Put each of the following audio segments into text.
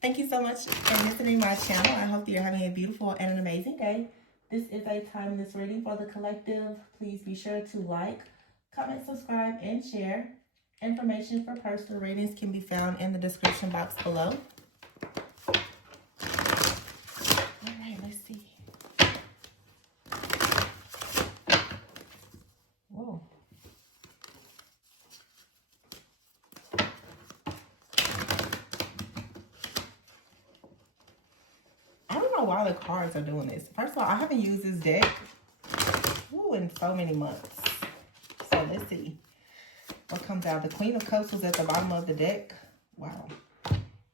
Thank you so much for visiting my channel. I hope that you're having a beautiful and an amazing day. This is a timeless reading for the collective. Please be sure to like, comment, subscribe, and share. Information for personal readings can be found in the description box below. All right, let's see. Whoa. I don't know why the cards are doing this. First of all, I haven't used this deck in so many months. So let's see what comes out. The Queen of Cups was at the bottom of the deck. Wow.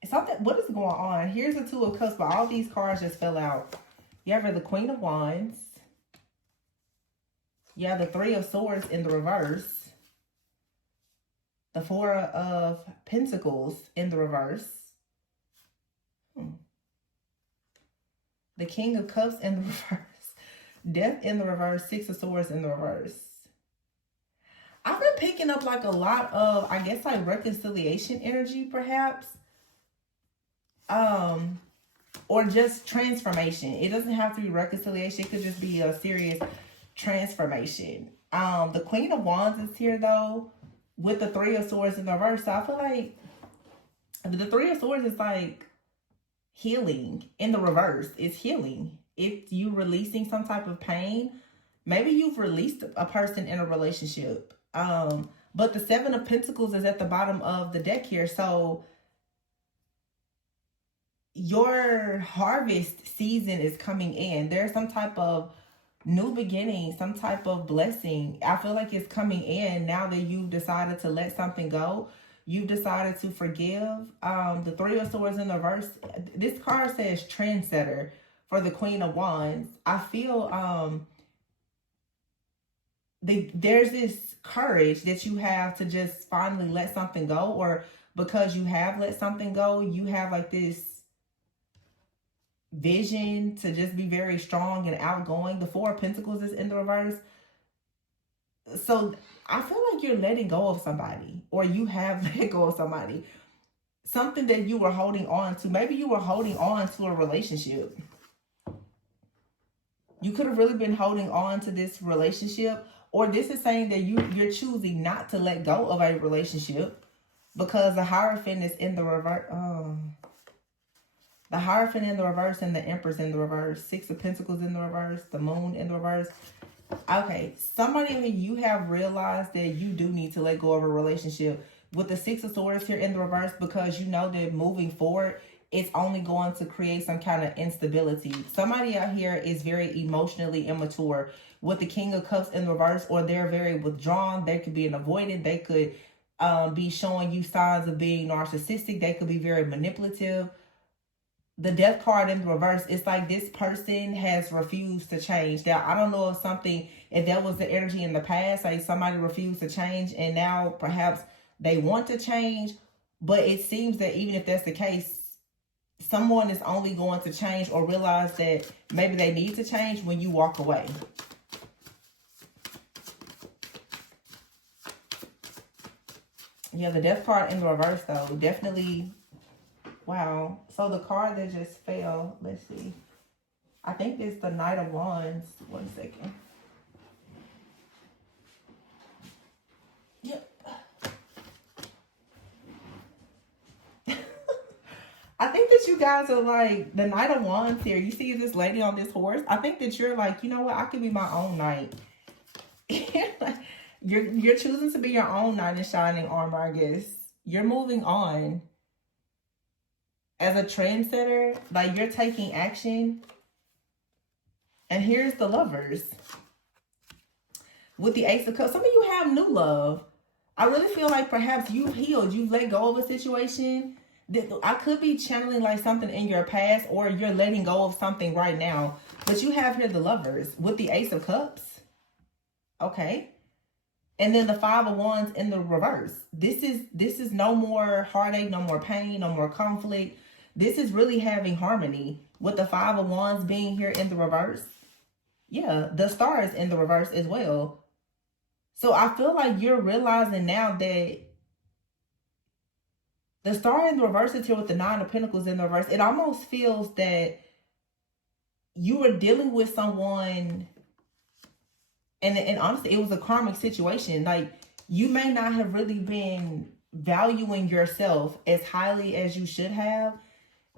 Something, what is going on? Here's the Two of Cups, but all these cards just fell out. You have the Queen of Wands. You have the Three of Swords in the reverse. The Four of Pentacles in the reverse. The King of Cups in the reverse. Death in the reverse. Six of Swords in the reverse. I've been picking up like a lot of, I guess, like reconciliation energy, perhaps. Or just transformation. It doesn't have to be reconciliation. It could just be a serious transformation. The Queen of Wands is here, though, with the Three of Swords in the reverse. So I feel like the Three of Swords is like healing in the reverse. It's healing. If you releasing some type of pain, maybe you've released a person in a relationship. But the Seven of Pentacles is at the bottom of the deck here. So your harvest season is coming in. There's some type of new beginning, some type of blessing. I feel like it's coming in now that you've decided to let something go. You've decided to forgive. The Three of Swords in the reverse. This card says trendsetter for the Queen of Wands. I feel there's this courage that you have to just finally let something go, or because you have let something go, you have like this vision to just be very strong and outgoing. The Four of Pentacles is in the reverse. So I feel like you're letting go of somebody, or you have let go of somebody. Something that you were holding on to. Maybe you were holding on to a relationship. You could have really been holding on to this relationship, or this is saying that you're choosing not to let go of a relationship because the Hierophant is in the reverse. The Hierophant in the reverse and the Empress in the reverse. Six of Pentacles in the reverse. The Moon in the reverse. Okay, somebody in you have realized that you do need to let go of a relationship with the Six of Swords here in the reverse, because you know that moving forward, it's only going to create some kind of instability. Somebody out here is very emotionally immature with the King of Cups in the reverse, or they're very withdrawn. They could be an avoidant. They could be showing you signs of being narcissistic. They could be very manipulative. The Death card in the reverse, it's like this person has refused to change. Now, I don't know if that was the energy in the past, like somebody refused to change and now perhaps they want to change. But it seems that even if that's the case, someone is only going to change or realize that maybe they need to change when you walk away. Yeah, the Death card in the reverse, though, definitely. Wow. So the card that just fell, let's see. I think it's the Knight of Wands. 1 second. Yep. I think that you guys are like the Knight of Wands here. You see this lady on this horse? I think that you're like, you know what? I could be my own knight. You're choosing to be your own knight in shining armor, I guess. You're moving on. As a trendsetter, like you're taking action. And here's the Lovers. With the Ace of Cups, some of you have new love. I really feel like perhaps you've healed. You've let go of a situation. I could be channeling like something in your past, or you're letting go of something right now. But you have here the Lovers with the Ace of Cups. Okay. And then the Five of Wands in the reverse. This is no more heartache, no more pain, no more conflict. This is really having harmony with the Five of Wands being here in the reverse. Yeah, the Star is in the reverse as well. So I feel like you're realizing now that The Star in the reverse is here with the Nine of Pentacles in the reverse. It almost feels that you were dealing with someone, and honestly, it was a karmic situation. Like, you may not have really been valuing yourself as highly as you should have.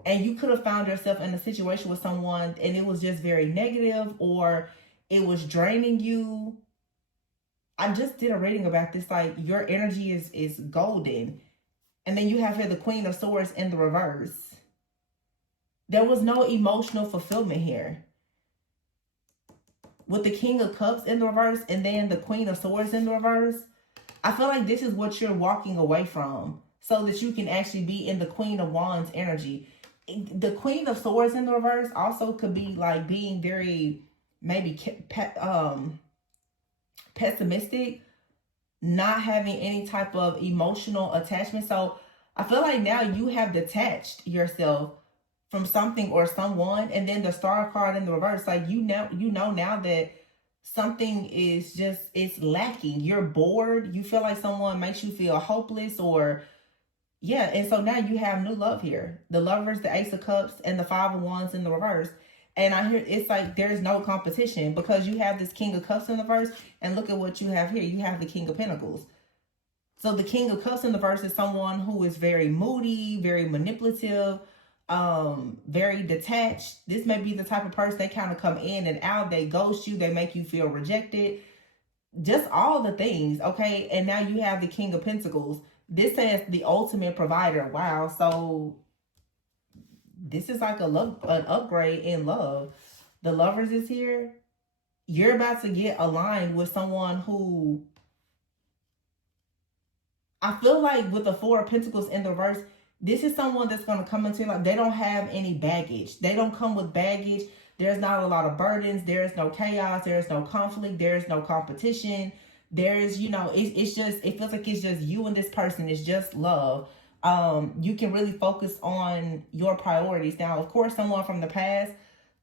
And you could have found yourself in a situation with someone and it was just very negative, or it was draining you. I just did a reading about this. Like, your energy is golden. And then you have here the Queen of Swords in the reverse. There was no emotional fulfillment here. With the King of Cups in the reverse and then the Queen of Swords in the reverse, I feel like this is what you're walking away from so that you can actually be in the Queen of Wands energy. The Queen of Swords in the reverse also could be like being very maybe pessimistic, not having any type of emotional attachment. So I feel like now you have detached yourself from something or someone. And then the Star card in the reverse, like you know now that something is just, it's lacking. You're bored. You feel like someone makes you feel hopeless, or yeah. And so now you have new love here. The Lovers, the Ace of Cups, and the Five of Wands in the reverse. And I hear it's like there's no competition because you have this King of Cups in the reverse. And look at what you have here. You have the King of Pentacles. So the King of Cups in the reverse is someone who is very moody, very manipulative, very detached. This may be the type of person, they kind of come in and out. They ghost you. They make you feel rejected. Just all the things. Okay. And now you have the King of Pentacles. This says the ultimate provider. Wow. So this is like an upgrade in love. The Lovers is here. You're about to get aligned with someone who, I feel like with the Four of Pentacles in the reverse, this is someone that's going to come into like, they don't have any baggage. They don't come with baggage. There's not a lot of burdens. There's no chaos. There's no conflict. There's no competition. There's, it's just, it feels like it's just you and this person. It's just love. You can really focus on your priorities. Now, of course, someone from the past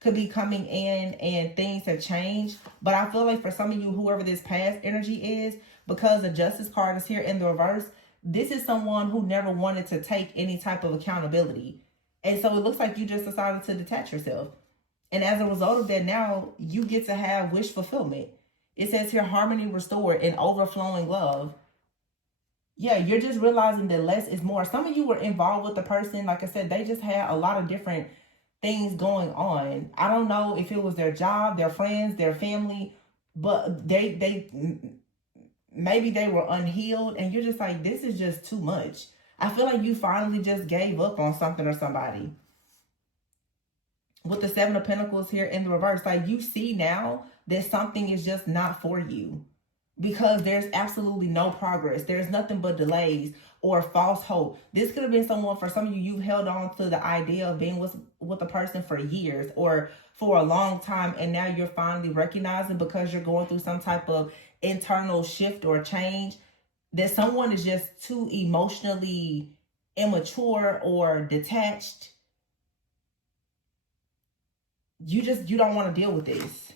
could be coming in and things have changed. But I feel like for some of you, whoever this past energy is, because the Justice card is here in the reverse, this is someone who never wanted to take any type of accountability. And so it looks like you just decided to detach yourself. And as a result of that, now you get to have wish fulfillment. It says here, harmony restored and overflowing love. Yeah, you're just realizing that less is more. Some of you were involved with the person. Like I said, they just had a lot of different things going on. I don't know if it was their job, their friends, their family, but they maybe they were unhealed, and you're just like, this is just too much. I feel like you finally just gave up on something or somebody. With the Seven of Pentacles here in the reverse, like you see now that something is just not for you because there's absolutely no progress. There's nothing but delays or false hope. This could have been someone, for some of you, you've held on to the idea of being with a person for years or for a long time, and now you're finally recognizing, because you're going through some type of internal shift or change, that someone is just too emotionally immature or detached. You don't want to deal with this.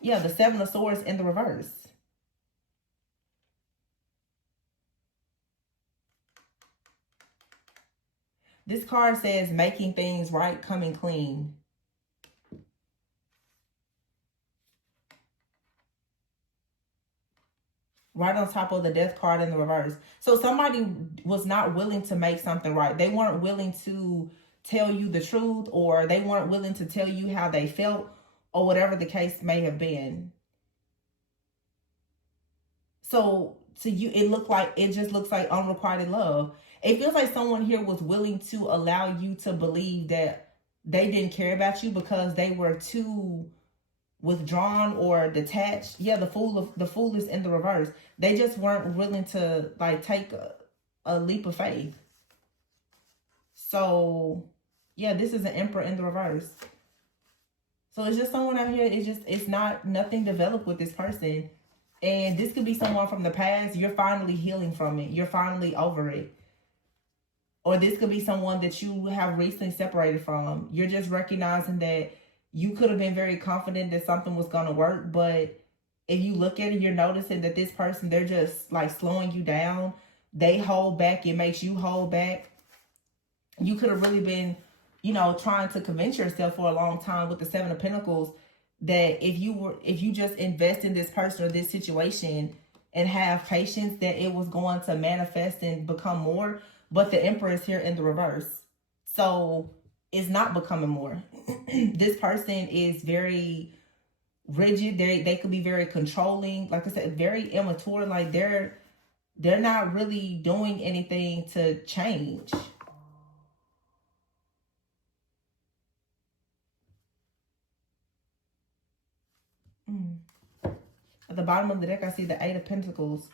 Yeah, the Seven of Swords in the reverse. This card says making things right, coming clean. Right on top of the Death card in the reverse. So somebody was not willing to make something right. They weren't willing to tell you the truth, or they weren't willing to tell you how they felt, or whatever the case may have been. So to you, it just looks like unrequited love. It feels like someone here was willing to allow you to believe that they didn't care about you because they were too withdrawn or detached. Yeah, the Fool is in the reverse. They just weren't willing to like take a leap of faith. So yeah, this is an Emperor in the reverse. So it's just someone out here, it's nothing developed with this person. And this could be someone from the past. You're finally healing from it. You're finally over it. Or this could be someone that you have recently separated from. You're just recognizing that you could have been very confident that something was going to work. But if you look at it, you're noticing that this person, they're just like slowing you down. they hold back. It makes you hold back. You could have really been, you know, trying to convince yourself for a long time with the Seven of Pentacles that if you just invest in this person or this situation and have patience, that it was going to manifest and become more. But the Emperor is here in the reverse. So it's not becoming more. This person is very rigid. They could be very controlling. Like I said, very immature. Like they're not really doing anything to change. At the bottom of the deck, I see the Eight of Pentacles.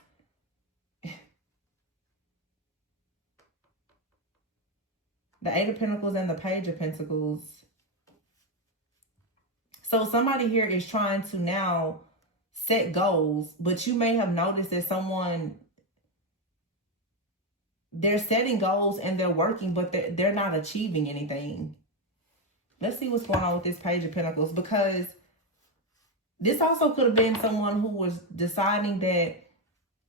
The Eight of Pentacles and the Page of Pentacles. So somebody here is trying to now set goals, but you may have noticed that someone, they're setting goals and they're working, but they're not achieving anything. Let's see what's going on with this Page of Pentacles, because this also could have been someone who was deciding that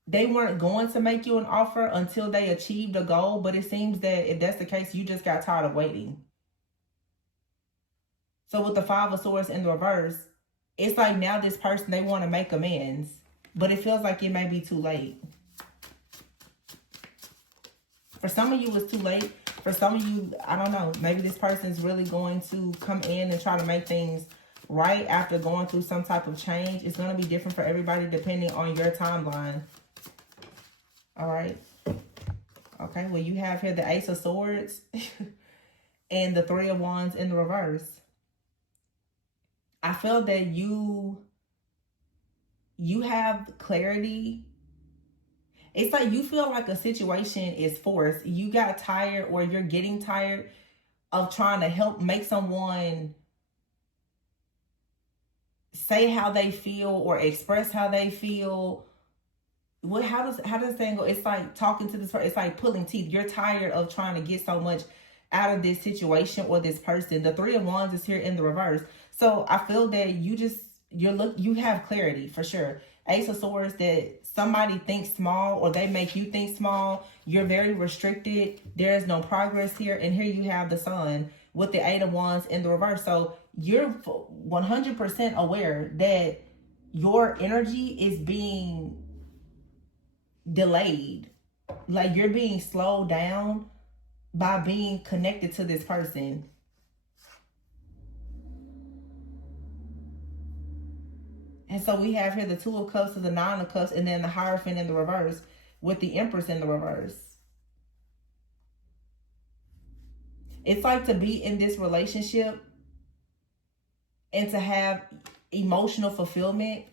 they weren't going to make you an offer until they achieved a goal. But it seems that if that's the case, you just got tired of waiting. So with the Five of Swords in the reverse, it's like now this person, they want to make amends, but it feels like it may be too late. For some of you, it's too late. For some of you, I don't know, maybe this person is really going to come in and try to make things right after going through some type of change. It's going to be different for everybody depending on your timeline. All right. Okay, well, you have here the Ace of Swords and the Three of Wands in the reverse. I feel that you have clarity. It's like you feel like a situation is forced. You got tired, or you're getting tired of trying to help make someone say how they feel or express how they feel. How does that go? It's like talking to this person. It's like pulling teeth. You're tired of trying to get so much out of this situation or this person. The Three of Wands is here in the reverse. So I feel that you have clarity for sure. Ace of Swords, that somebody thinks small or they make you think small. You're very restricted. There is no progress here. And here you have the Sun with the Eight of Wands in the reverse. So you're 100% aware that your energy is being delayed. Like you're being slowed down by being connected to this person. And so we have here the Two of Cups to the Nine of Cups, and then the Hierophant in the reverse with the Empress in the reverse. It's like to be in this relationship and to have emotional fulfillment,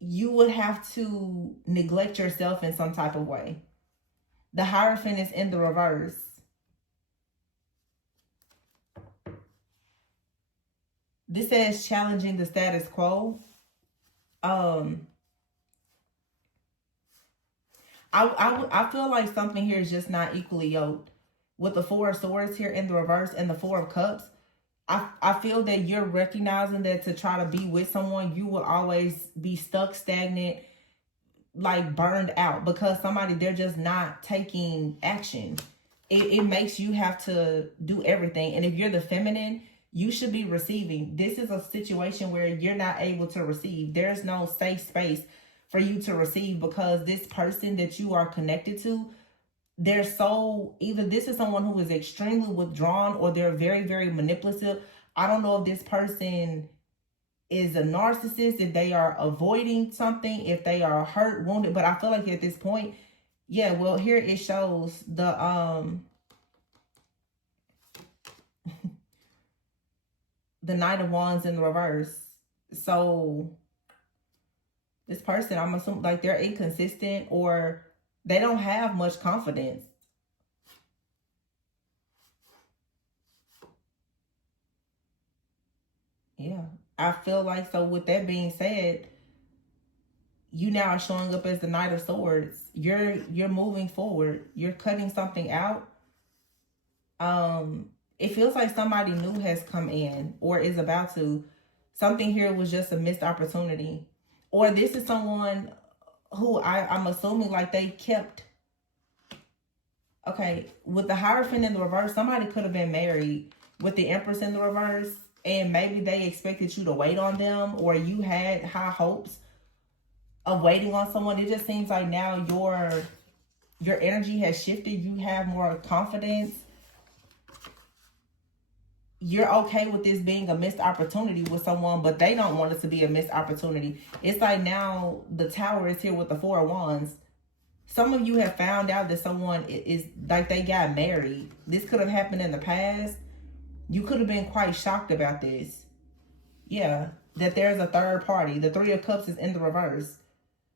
you would have to neglect yourself in some type of way. The Hierophant is in the reverse. This says challenging the status quo. I feel like something here is just not equally yoked. With the Four of Swords here in the reverse and the Four of Cups, I feel that you're recognizing that to try to be with someone, you will always be stuck, stagnant, like burned out, because somebody, they're just not taking action. It makes you have to do everything. And if you're the feminine, you should be receiving. This is a situation where you're not able to receive. There's no safe space for you to receive, because this person that you are connected to, they're so, either this is someone who is extremely withdrawn or they're very, very manipulative. I don't know if this person is a narcissist, if they are avoiding something, if they are hurt, wounded. But I feel like at this point, yeah, well, here it shows the the Knight of Wands in the reverse. So this person, I'm assuming, like they're inconsistent or they don't have much confidence. Yeah, I feel like, so with that being said, you now are showing up as the Knight of Swords. You're moving forward. You're cutting something out. It feels like somebody new has come in or is about to. Something here was just a missed opportunity. Or this is someone who I'm assuming like they kept, okay, with the Hierophant in the reverse, somebody could have been married with the Empress in the reverse, and maybe they expected you to wait on them, or you had high hopes of waiting on someone. It just seems like now your energy has shifted. You have more confidence. You're okay with this being a missed opportunity with someone, but they don't want it to be a missed opportunity. It's like now the Tower is here with the Four of Wands. Some of you have found out that someone is like they got married. This could have happened in the past. You could have been quite shocked about this. Yeah, that there's a third party. The Three of Cups is in the reverse.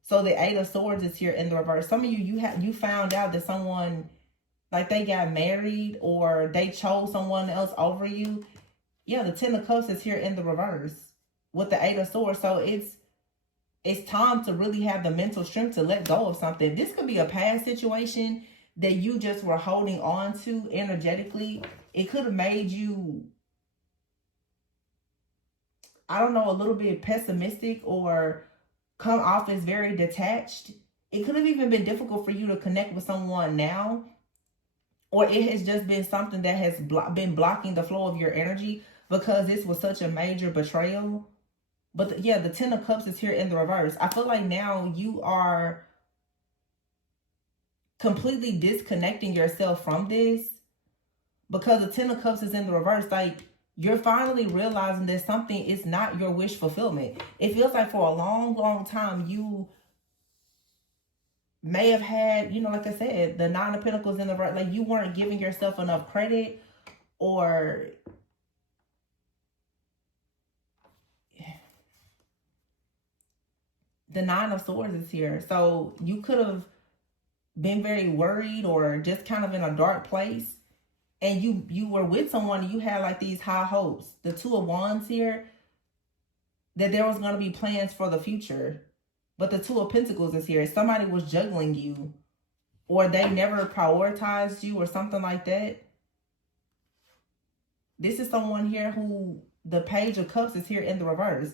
So the Eight of Swords is here in the reverse. Some of you found out that someone, like they got married or they chose someone else over you. Yeah, the Ten of Cups is here in the reverse with the Eight of Swords. So it's time to really have the mental strength to let go of something. This could be a past situation that you just were holding on to energetically. It could have made you, I don't know, a little bit pessimistic or come off as very detached. It could have even been difficult for you to connect with someone now, or it has just been something that has been blocking the flow of your energy because this was such a major betrayal. But yeah, the Ten of Cups is here in the reverse. I feel like now you are completely disconnecting yourself from this because the Ten of Cups is in the reverse. Like, you're finally realizing that something is not your wish fulfillment. It feels like for a long, long time, you may have had, you know, like I said, the Nine of Pentacles in the reverse. Like, you weren't giving yourself enough credit, or the Nine of Swords is here. So you could have been very worried or just kind of in a dark place. And you were with someone and you had like these high hopes. The Two of Wands here, that there was going to be plans for the future. But the Two of Pentacles is here. Somebody was juggling you, or they never prioritized you or something like that. This is someone here who, the Page of Cups is here in the reverse.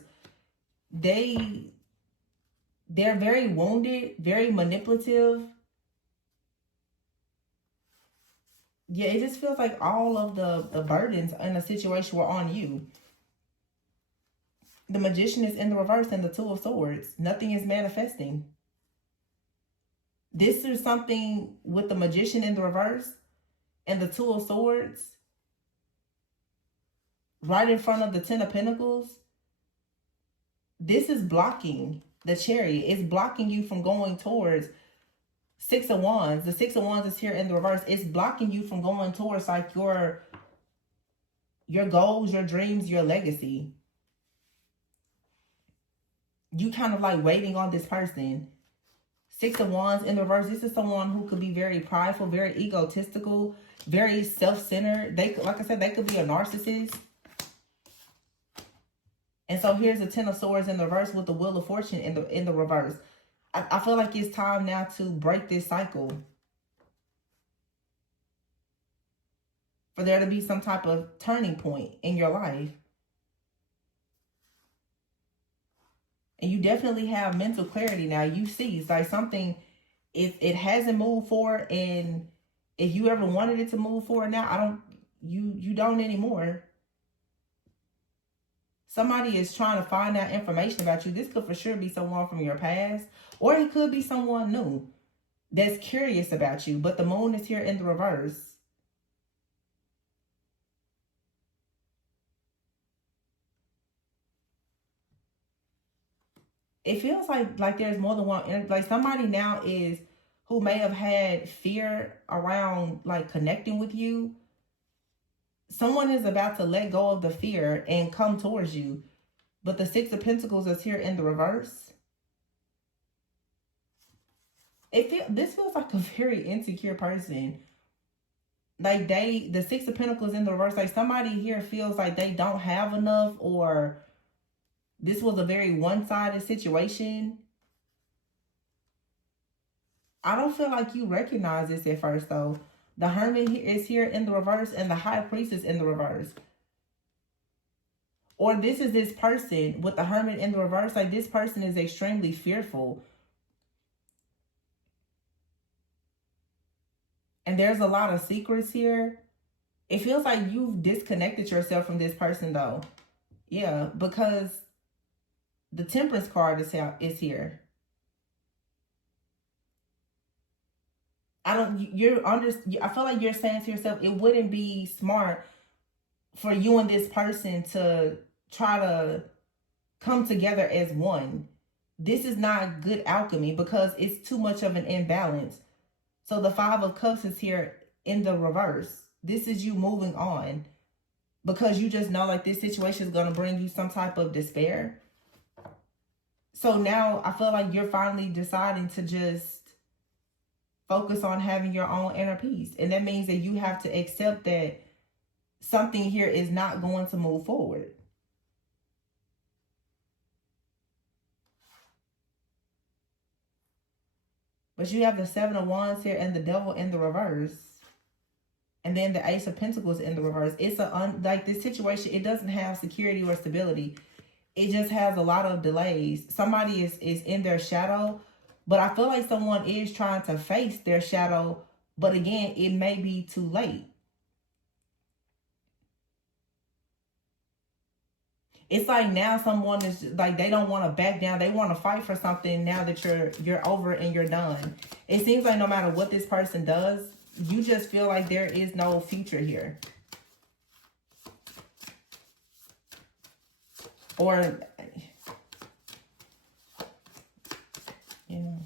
They're very wounded, very manipulative. Yeah, it just feels like all of the burdens in a situation were on you. The Magician is in the reverse and the Two of Swords. Nothing is manifesting. This is something with the Magician in the reverse and the Two of Swords right in front of the Ten of Pentacles. This is blocking the Chariot. It's blocking you from going towards Six of Wands. The Six of Wands is here in the reverse. It's blocking you from going towards like your goals, your dreams, your legacy. You kind of like waiting on this person. Six of Wands in the reverse. This is someone who could be very prideful, very egotistical, very self-centered. They, like I said, they could be a narcissist. And so here's the Ten of Swords in the reverse with the Wheel of Fortune in the reverse. I feel like it's time now to break this cycle. For there to be some type of turning point in your life. And you definitely have mental clarity now. You see, it's like something, if it hasn't moved forward, and if you ever wanted it to move forward now, you don't anymore. Somebody is trying to find out information about you. This could for sure be someone from your past, or it could be someone new that's curious about you. But the Moon is here in the reverse. It feels like there's more than one. Like somebody now is, who may have had fear around like connecting with you. Someone is about to let go of the fear and come towards you. But the Six of Pentacles is here in the reverse. This feels like a very insecure person. Like the Six of Pentacles in the reverse, like somebody here feels like they don't have enough, or this was a very one-sided situation. I don't feel like you recognize this at first though. The Hermit is here in the reverse and the High Priestess in the reverse. Or this is this person with the Hermit in the reverse. Like this person is extremely fearful. And there's a lot of secrets here. It feels like you've disconnected yourself from this person, though. Yeah, because the Temperance card is here. I feel like you're saying to yourself, it wouldn't be smart for you and this person to try to come together as one. This is not good alchemy because it's too much of an imbalance. So the Five of Cups is here in the reverse. This is you moving on because you just know like this situation is going to bring you some type of despair. So now I feel like you're finally deciding to just focus on having your own inner peace. And that means that you have to accept that something here is not going to move forward. But you have the Seven of Wands here and the Devil in the reverse. And then the Ace of Pentacles in the reverse. It's like this situation, it doesn't have security or stability. It just has a lot of delays. Somebody is in their shadow, but I feel like someone is trying to face their shadow. But again, it may be too late. It's like now someone is like, they don't want to back down. They want to fight for something now that you're over and you're done. It seems like no matter what this person does, you just feel like there is no future here. Or, yeah.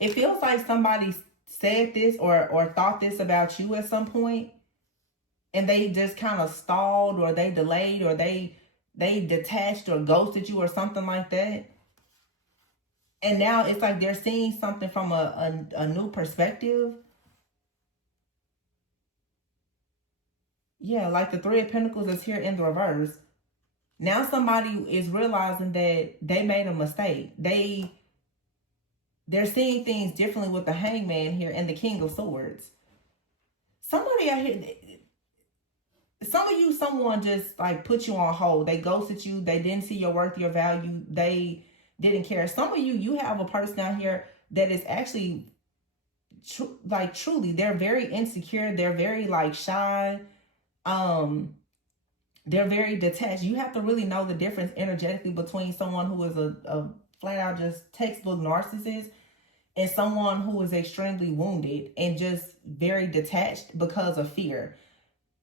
It feels like somebody said this or thought this about you at some point, and they just kind of stalled, or they delayed, or they detached or ghosted you or something like that. And now it's like they're seeing something from a new perspective. Yeah, like the Three of Pentacles is here in the reverse. Now somebody is realizing that they made a mistake. They're seeing things differently with the Hangman here and the King of Swords. Somebody out here, some of you, someone just like put you on hold. They ghosted you. They didn't see your worth, your value. They didn't care. Some of you, you have a person out here that is actually truly, they're very insecure. They're very like shy. They're very detached. You have to really know the difference energetically between someone who is a flat out just textbook narcissist and someone who is extremely wounded and just very detached because of fear.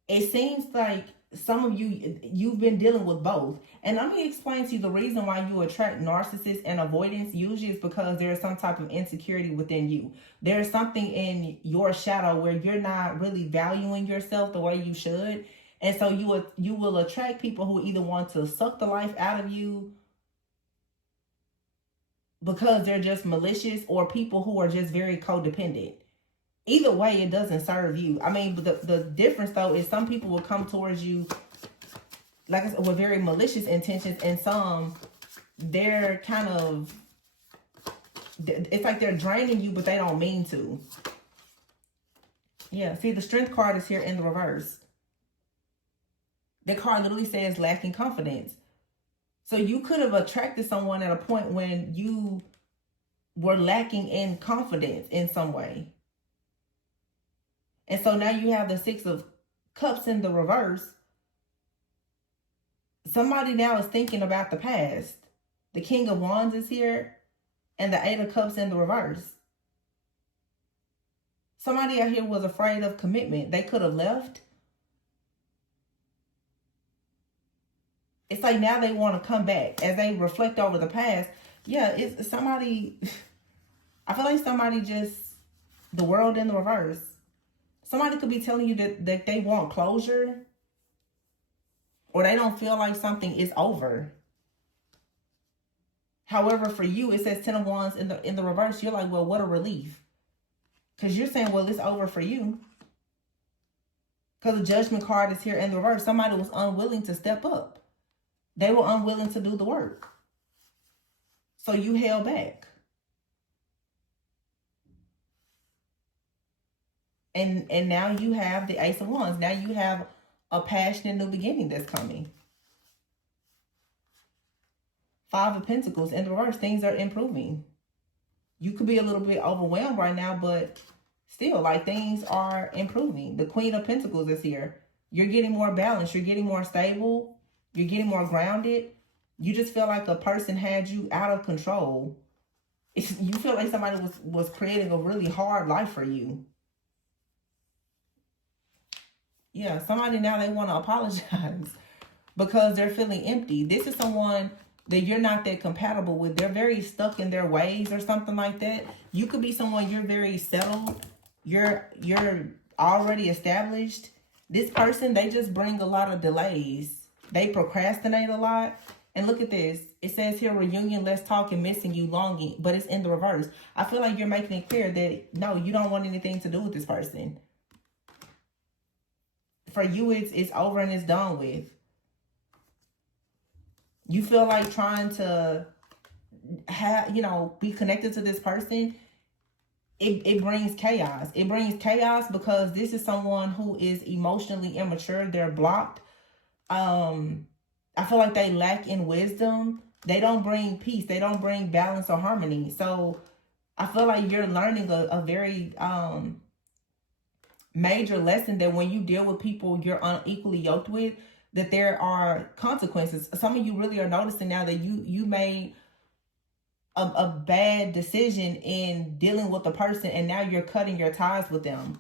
It seems like some of you, you've been dealing with both. And let me explain to you the reason why you attract narcissists and avoidance usually is because there is some type of insecurity within you. There is something in your shadow where you're not really valuing yourself the way you should. And so you will attract people who either want to suck the life out of you because they're just malicious, or people who are just very codependent. Either way, it doesn't serve you. I mean, the difference though is some people will come towards you, like I said, with very malicious intentions, and some, they're kind of, it's like they're draining you, but they don't mean to. Yeah, see, the Strength card is here in the reverse. The card literally says lacking confidence. So you could have attracted someone at a point when you were lacking in confidence in some way. And so now you have the Six of Cups in the reverse. Somebody now is thinking about the past. The King of Wands is here and the Eight of Cups in the reverse. Somebody out here was afraid of commitment. They could have left. It's like now they want to come back as they reflect over the past. Yeah, it's somebody, I feel like somebody just, the World in the reverse. Somebody could be telling you that they want closure, or they don't feel like something is over. However, for you, it says Ten of Wands in the reverse. You're like, well, what a relief. Because you're saying, well, it's over for you. Because the Judgment card is here in the reverse. Somebody was unwilling to step up. They were unwilling to do the work. So you held back. And now you have the Ace of Wands. Now you have a passionate new beginning that's coming. Five of Pentacles in the reverse. Things are improving. You could be a little bit overwhelmed right now, but still, like, things are improving. The Queen of Pentacles is here. You're getting more balanced. You're getting more stable. You're getting more grounded. You just feel like a person had you out of control. You feel like somebody was creating a really hard life for you. Yeah, somebody now, they want to apologize because they're feeling empty. This is someone that you're not that compatible with. They're very stuck in their ways or something like that. You could be someone, you're very settled. You're already established. This person, they just bring a lot of delays. They procrastinate a lot. And look at this. It says here, reunion, let's talk, and missing you, longing. But it's in the reverse. I feel like you're making it clear that, no, you don't want anything to do with this person. For you, it's over and it's done with. You feel like trying to have, be connected to this person, it brings chaos. It brings chaos because this is someone who is emotionally immature. They're blocked. I feel like they lack in wisdom. They don't bring peace. They don't bring balance or harmony. So I feel like you're learning a very major lesson that when you deal with people you're unequally yoked with, that there are consequences. Some of you really are noticing now that you made a bad decision in dealing with a person, and now you're cutting your ties with them.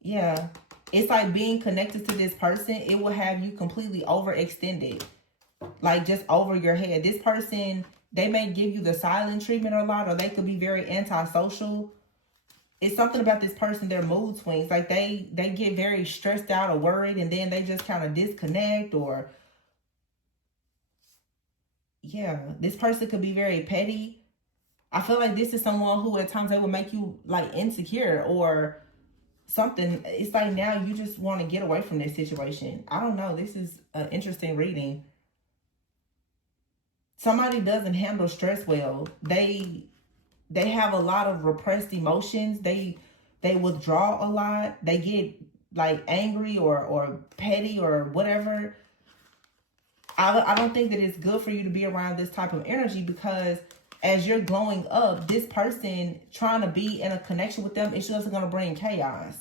Yeah. It's like being connected to this person, it will have you completely overextended. Like just over your head. This person, they may give you the silent treatment a lot, or they could be very antisocial. It's something about this person, their mood swings. Like they get very stressed out or worried, and then they just kind of disconnect. Or yeah, this person could be very petty. I feel like this is someone who at times they will make you like insecure or something. It's like now you just want to get away from this situation. I don't know. This is an interesting reading. Somebody doesn't handle stress well. They have a lot of repressed emotions. They withdraw a lot. They get like angry or petty or whatever. I don't think that it's good for you to be around this type of energy, because as you're glowing up, this person trying to be in a connection with them, it's just going to bring chaos.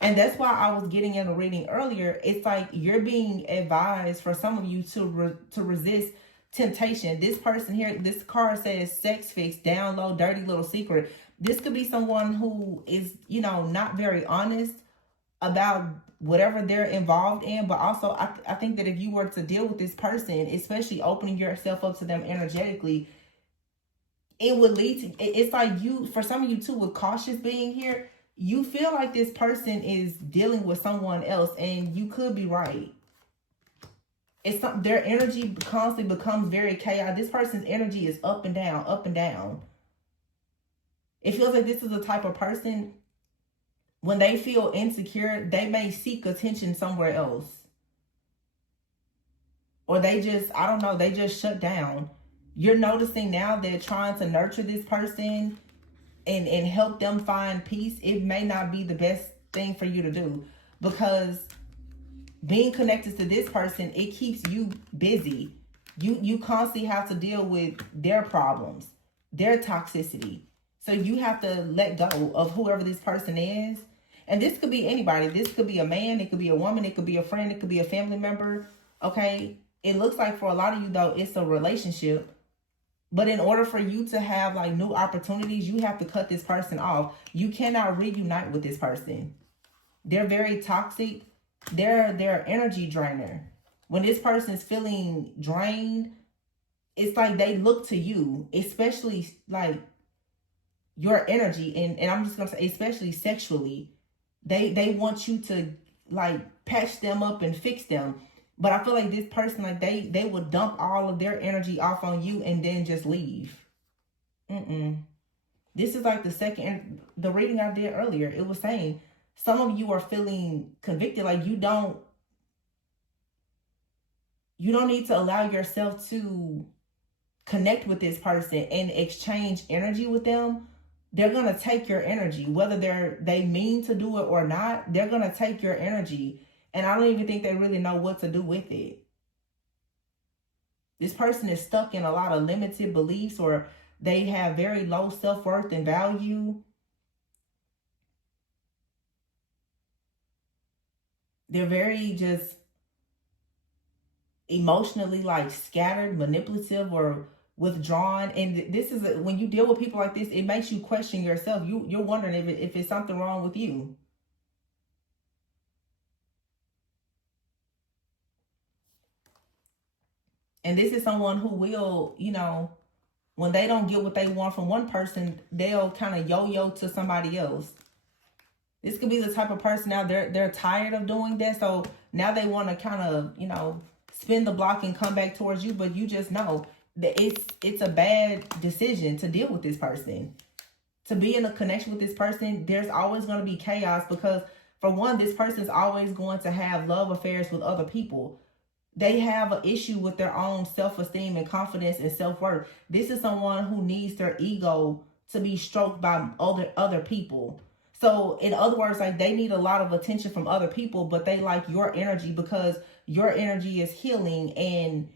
And that's why I was getting in a reading earlier. It's like you're being advised, for some of you, to resist temptation. This person here, this card says sex fix, down low, dirty little secret. This could be someone who is, not very honest about whatever they're involved in. But also, I think that if you were to deal with this person, especially opening yourself up to them energetically, it would lead to, it's like you, for some of you too, with cautious being here, you feel like this person is dealing with someone else, and you could be right. Their energy constantly becomes very chaotic. This person's energy is up and down, up and down. It feels like this is the type of person, when they feel insecure, they may seek attention somewhere else. Or they just, I don't know, they just shut down. You're noticing now they're trying to nurture this person and help them find peace. It may not be the best thing for you to do, because being connected to this person, it keeps you busy. You constantly have to deal with their problems, their toxicity. So you have to let go of whoever this person is. And this could be anybody. This could be a man. It could be a woman. It could be a friend. It could be a family member. Okay. It looks like for a lot of you, though, it's a relationship. But in order for you to have like new opportunities, you have to cut this person off. You cannot reunite with this person. They're very toxic. They're energy drainer. When this person's feeling drained, it's like they look to you, especially like your energy. And I'm just going to say, especially sexually, they want you to like patch them up and fix them. But I feel like this person, like they would dump all of their energy off on you and then just leave. This is like the reading I did earlier. It was saying some of you are feeling convicted. Like you don't need to allow yourself to connect with this person and exchange energy with them. They're going to take your energy, whether they mean to do it or not. They're going to take your energy. And I don't even think they really know what to do with it. This person is stuck in a lot of limited beliefs, or They have very low self-worth and value. They're very just emotionally like scattered, manipulative, or withdrawn. And this is when you deal with people like this, it makes you question yourself. You're wondering if it's something wrong with you. And this is someone who will, you know, when they don't get what they want from one person, they'll kind of yo-yo to somebody else. This could be the type of person now they're tired of doing that. So now they want to kind of, you know, spin the block and come back towards you. But you just know that it's a bad decision to deal with this person. To be in a connection with this person, there's always going to be chaos because, for one, this person's always going to have love affairs with other people. They have an issue with their own self-esteem and confidence and self-worth. This is someone who needs their ego to be stroked by other people. So in other words, like, they need a lot of attention from other people, but they like your energy because your energy is healing. And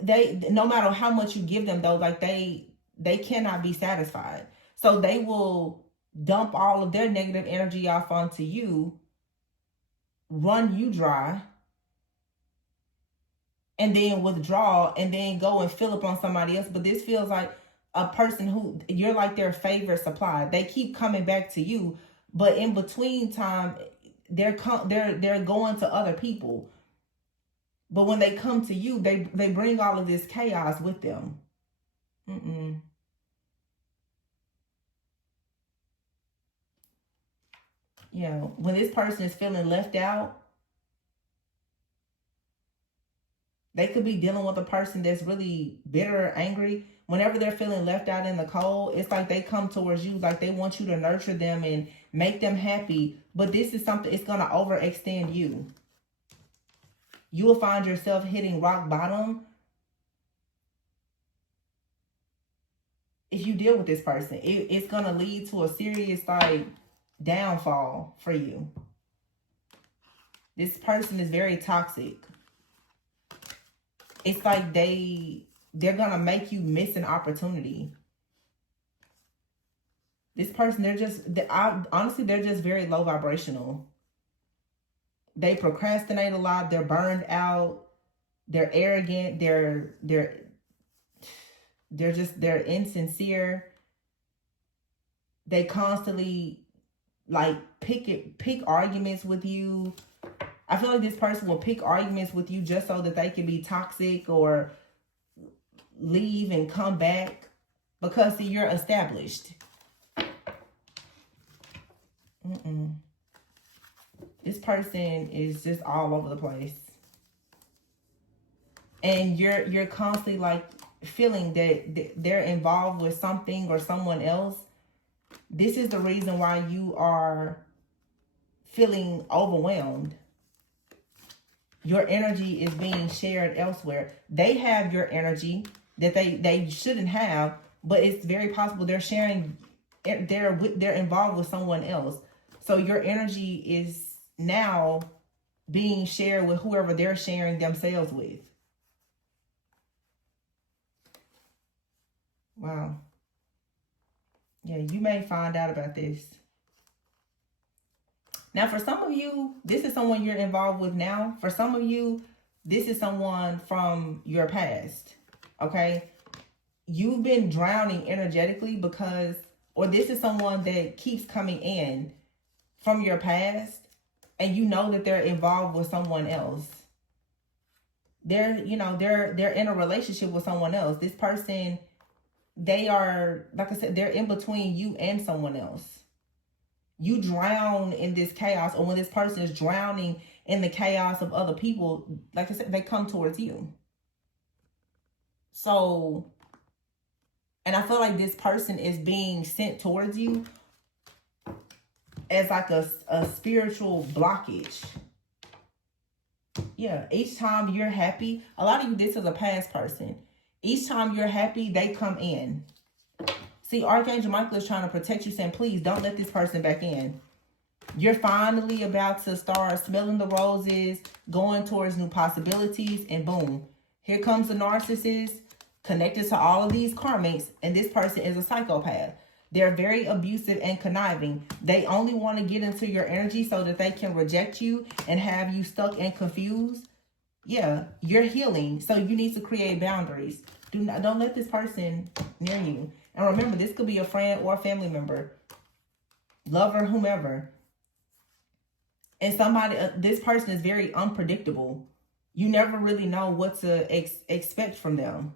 they, no matter how much you give them though, like they cannot be satisfied. So they will dump all of their negative energy off onto you, run you dry, and then withdraw, and then go and fill up on somebody else. But this feels like a person who you're like their favorite supply. They keep coming back to you, but in between time, they're going to other people. But when they come to you, they bring all of this chaos with them. You know, when this person is feeling left out, they could be dealing with a person that's really bitter or angry. Whenever they're feeling left out in the cold, it's like they come towards you, like they want you to nurture them and make them happy. But this is something, it's going to overextend you. You will find yourself hitting rock bottom if you deal with this person. It's going to lead to a serious, like, downfall for you. This person is very toxic. It's like they're gonna make you miss an opportunity. This person, honestly, they're just very low vibrational. They procrastinate a lot. They're burned out. They're arrogant. They're insincere. They constantly like pick arguments with you. I feel like this person will pick arguments with you just so that they can be toxic or leave and come back because, see, you're established. This person is just all over the place. And you're constantly like feeling that they're involved with something or someone else. This is the reason why you are feeling overwhelmed. Your energy is being shared elsewhere. They have your energy that they shouldn't have, but it's very possible they're sharing, they're involved with someone else. So your energy is now being shared with whoever they're sharing themselves with. Wow. Yeah, you may find out about this. Now, for some of you, this is someone you're involved with now. For some of you, this is someone from your past, okay? You've been drowning energetically because, or this is someone that keeps coming in from your past, and you know that they're involved with someone else. They're in a relationship with someone else. This person, they are, like I said, they're in between you and someone else. You drown in this chaos, or when this person is drowning in the chaos of other people, like I said, they come towards you. So, and I feel like this person is being sent towards you as like a spiritual blockage. Yeah, each time you're happy, a lot of you, this is a past person. Each time you're happy, they come in. See, Archangel Michael is trying to protect you, saying, please don't let this person back in. You're finally about to start smelling the roses, going towards new possibilities, and boom, here comes the narcissist. connected to all of these karmics, and this person is a psychopath. They're very abusive and conniving. They only want to get into your energy so that they can reject you and have you stuck and confused. Yeah, you're healing, so you need to create boundaries. Don't let this person near you. And remember, this could be a friend or a family member, lover, whomever. And somebody, this person is very unpredictable. You never really know what to expect from them.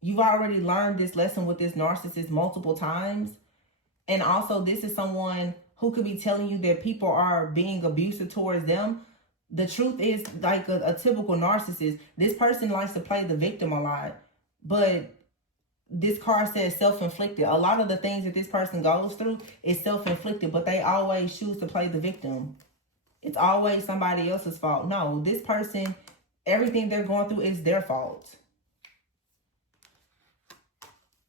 You've already learned this lesson with this narcissist multiple times. And also, this is someone who could be telling you that people are being abusive towards them. The truth is, like a typical narcissist, this person likes to play the victim a lot. But this card says self-inflicted. A lot of the things that this person goes through is self-inflicted, but they always choose to play the victim. It's always somebody else's fault. No, this person, everything they're going through is their fault.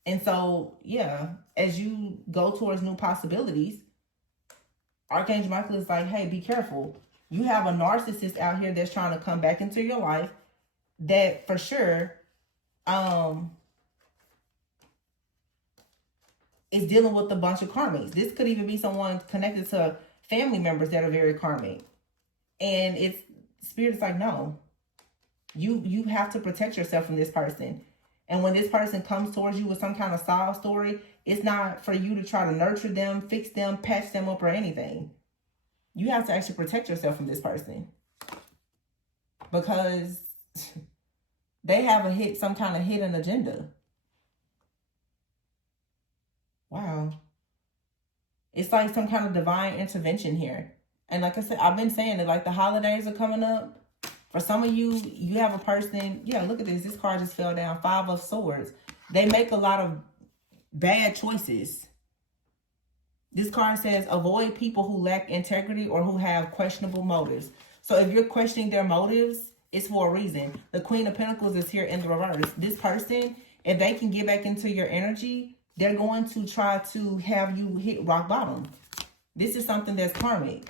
And so, yeah, as you go towards new possibilities, Archangel Michael is like, hey, be careful. You have a narcissist out here that's trying to come back into your life that for sure is dealing with a bunch of karmics. This could even be someone connected to family members that are very karmic. And it's Spirit is like, no, you have to protect yourself from this person. And when this person comes towards you with some kind of sob story, it's not for you to try to nurture them, fix them, patch them up, or anything. You have to actually protect yourself from this person. Because they have some kind of hidden agenda. Wow. It's like some kind of divine intervention here. And like I said, I've been saying it, like the holidays are coming up. For some of you, you have a person, yeah, look at this. This card just fell down, 5 of Swords. They make a lot of bad choices. This card says, avoid people who lack integrity or who have questionable motives. So if you're questioning their motives, it's for a reason. The Queen of Pentacles is here in the reverse. This person, if they can get back into your energy, they're going to try to have you hit rock bottom. This is something that's karmic.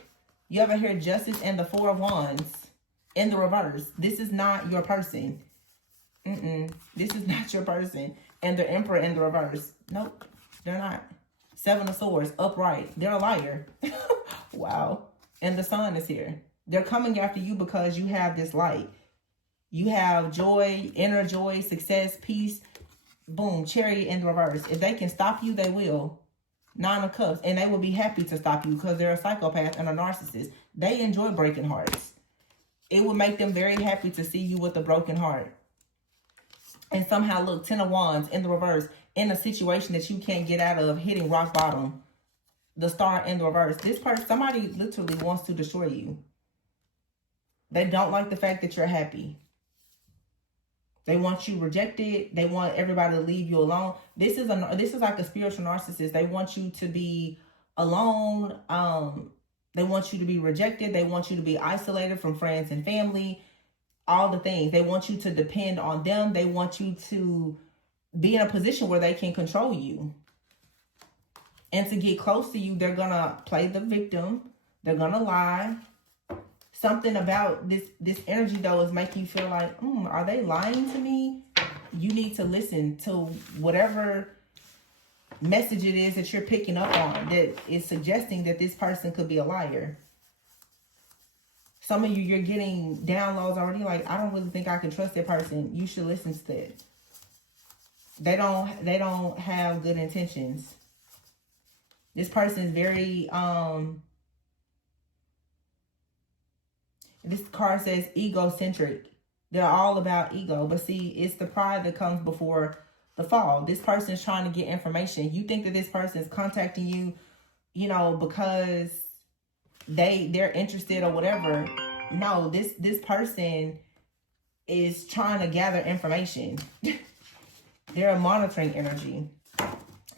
You ever hear Justice and the 4 of Wands in the reverse? This is not your person. This is not your person. And the Emperor in the reverse. Nope, they're not. 7 of Swords, upright. They're a liar. Wow. And the Sun is here. They're coming after you because you have this light. You have joy, inner joy, success, peace. Boom, Chariot in the reverse. If they can stop you, they will. 9 of Cups. And they will be happy to stop you because they're a psychopath and a narcissist. They enjoy breaking hearts. It would make them very happy to see you with a broken heart. And somehow, look, 10 of Wands in the reverse. In a situation that you can't get out of, hitting rock bottom. The Star in the reverse. This person, somebody literally wants to destroy you. They don't like the fact that you're happy. They want you rejected. They want everybody to leave you alone. This is like a spiritual narcissist. They want you to be alone. They want you to be rejected. They want you to be isolated from friends and family. All the things. They want you to depend on them. They want you to be in a position where they can control you. And to get close to you, they're going to play the victim. They're going to lie. Something about this energy, though, is making you feel like, are they lying to me? You need to listen to whatever message it is that you're picking up on that is suggesting that this person could be a liar. Some of you, you're getting downloads already like, I don't really think I can trust that person. You should listen to that. They don't have good intentions. This person is very, this card says egocentric. They're all about ego. But see, it's the pride that comes before the fall. This person is trying to get information. You think that this person is contacting you, you know, because they're interested or whatever. No, this person is trying to gather information. They're a monitoring energy.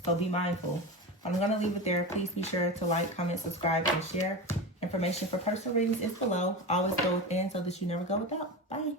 So be mindful. I'm going to leave it there. Please be sure to like, comment, subscribe, and share. Information for personal readings is below. Always go within so that you never go without. Bye.